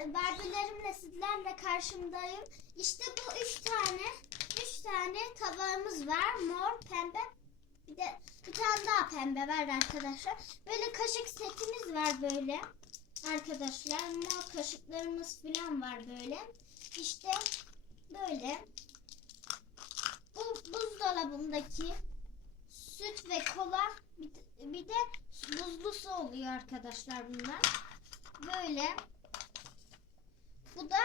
Barbie'lerimle sizlerle karşımdayım. İşte bu üç tane, üç tane tabağımız var. Mor, pembe, bir de bir tane daha pembe var arkadaşlar. Böyle kaşık setimiz var böyle. Arkadaşlar mor kaşıklarımız falan var böyle. İşte böyle. Bu buzdolabındaki süt ve kola bir de buzlu su oluyor arkadaşlar bunlar. Böyle. Bu da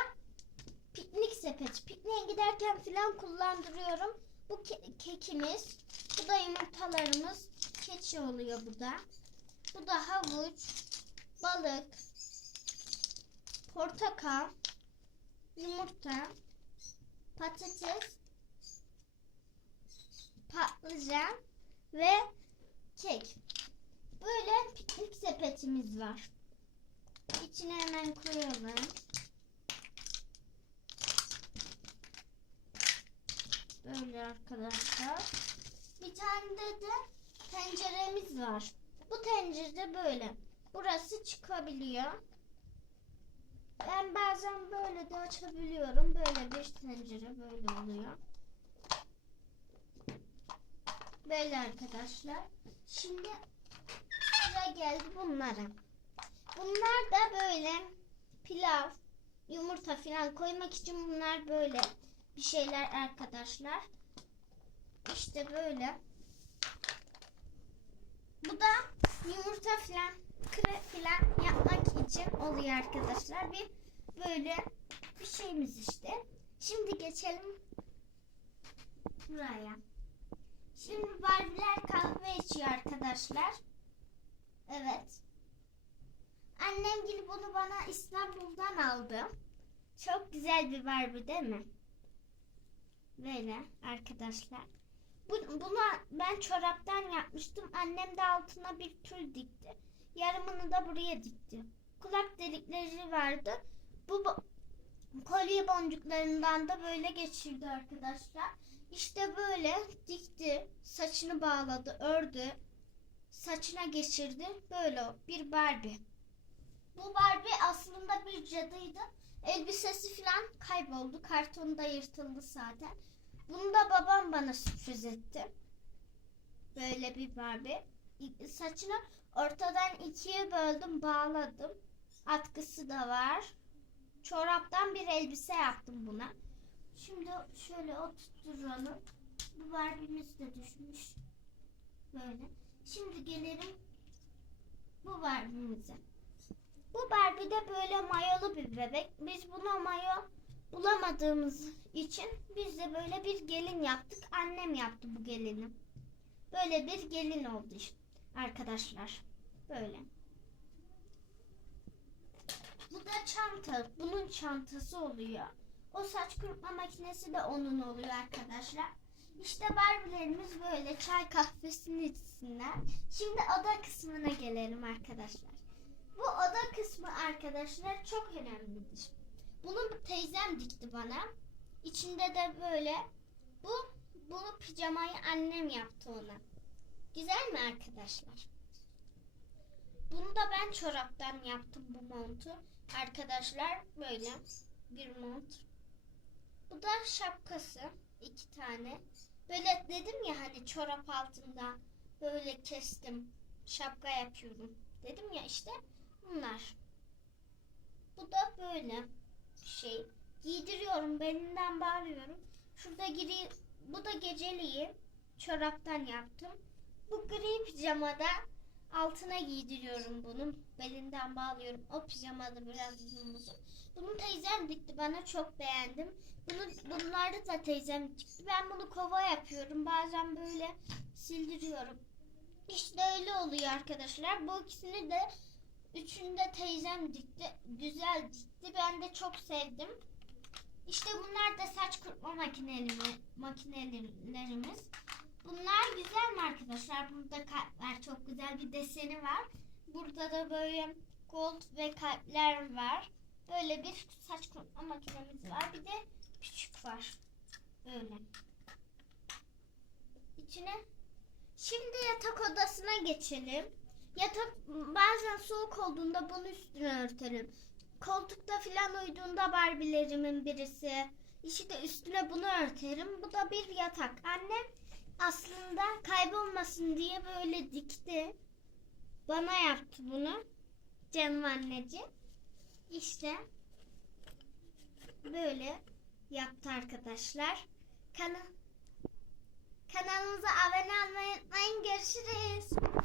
piknik sepeti. Pikniğe giderken falan kullandırıyorum. Bu ke- kekimiz. Bu da yumurtalarımız. Keçi oluyor bu da. Bu da havuç, balık, portakal, yumurta, patates, patlıcan ve kek. Böyle piknik sepetimiz var. İçine hemen koyalım. Böyle arkadaşlar. Bir tane de, tenceremiz var. Bu tencere böyle. Burası çıkabiliyor. Ben bazen böyle de açabiliyorum. Böyle bir tencere böyle oluyor. Böyle arkadaşlar. Şimdi sıra geldi bunlara. Bunlar da böyle pilav, yumurta falan koymak için bunlar böyle bir şeyler arkadaşlar. İşte böyle. Bu da yumurta falan kre falan yapmak için oluyor arkadaşlar. Bir böyle bir şeyimiz işte. Şimdi geçelim buraya. Şimdi Barbie'ler kahve içiyor arkadaşlar. Evet. Annem gibi bunu bana İstanbul'dan aldı. Çok güzel bir Barbie değil mi? Böyle arkadaşlar. Bu, buna ben çoraptan yapmıştım. Annem de altına bir tül dikti. Yarımını da buraya dikti. Kulak delikleri vardı. Bu kolye boncuklarından da böyle geçirdi arkadaşlar. İşte böyle dikti. Saçını bağladı, ördü. Saçına geçirdi. Böyle bir Barbie. Bu Barbie aslında bir cadıydı. Elbisesi falan kayboldu. Kartonu da yırtıldı zaten. Bunu da babam bana sürpriz etti. Böyle bir Barbie. Saçını ortadan ikiye böldüm, bağladım. Atkısı da var. Çoraptan bir elbise yaptım buna. Şimdi şöyle oturturalım. Bu Barbie'miz de düşmüş. Böyle. Şimdi gelelim bu Barbie'mize. Bu Barbie de böyle mayolu bir bebek. Biz buna mayo bulamadığımız için biz de böyle bir gelin yaptık. Annem yaptı bu gelini. Böyle bir gelin oldu işte arkadaşlar. Böyle. Bu da çanta. Bunun çantası oluyor. O saç kurutma makinesi de onun oluyor arkadaşlar. İşte Barbie'lerimiz böyle çay kahvesini içsinler. Şimdi oda kısmına gelelim arkadaşlar. Bu oda kısmı arkadaşlar çok önemlidir. Bunu teyzem dikti bana. İçinde de böyle bu bunu pijamayı annem yaptı ona. Güzel mi arkadaşlar? Bunu da ben çoraptan yaptım bu montu. Arkadaşlar böyle bir mont. Bu da şapkası. iki tane. Böyle dedim ya hani çorap altında böyle kestim. Şapka yapıyorum. Dedim ya işte bunlar. Bu da böyle şey. Giydiriyorum. Belinden bağlıyorum. Şurada gri, bu da geceliği çoraptan yaptım. Bu gri pijamada altına giydiriyorum bunu. Belinden bağlıyorum. O pijamada biraz uzun uzun. Bunu teyzem dikti bana çok beğendim. Bunu bunları da teyzem dikti. Ben bunu kova yapıyorum. Bazen böyle sildiriyorum. İşte öyle oluyor arkadaşlar. Bu ikisini de üçünü de teyzem dikti. Güzel dikti. Ben de çok sevdim. İşte bunlar da saç kurutma makinelerimi, makinelerimiz. Bunlar güzel mi arkadaşlar? Burada kalpler çok güzel bir deseni var. Burada da böyle gold ve kalpler var. Böyle bir saç kurutma makinemiz var. Bir de küçük var. Böyle. İçine Şimdi yatak odasına geçelim. Yatak bazen soğuk olduğunda bunun üstüne örtelim. Koltukta filan uyuduğunda Barbie'lerimin birisi. İşte üstüne bunu örterim. Bu da bir yatak. Annem aslında kaybolmasın diye böyle dikti. Bana yaptı bunu. Canım anneciğim. İşte böyle yaptı arkadaşlar. Kana kanalımıza abone olmayı unutmayın. Görüşürüz.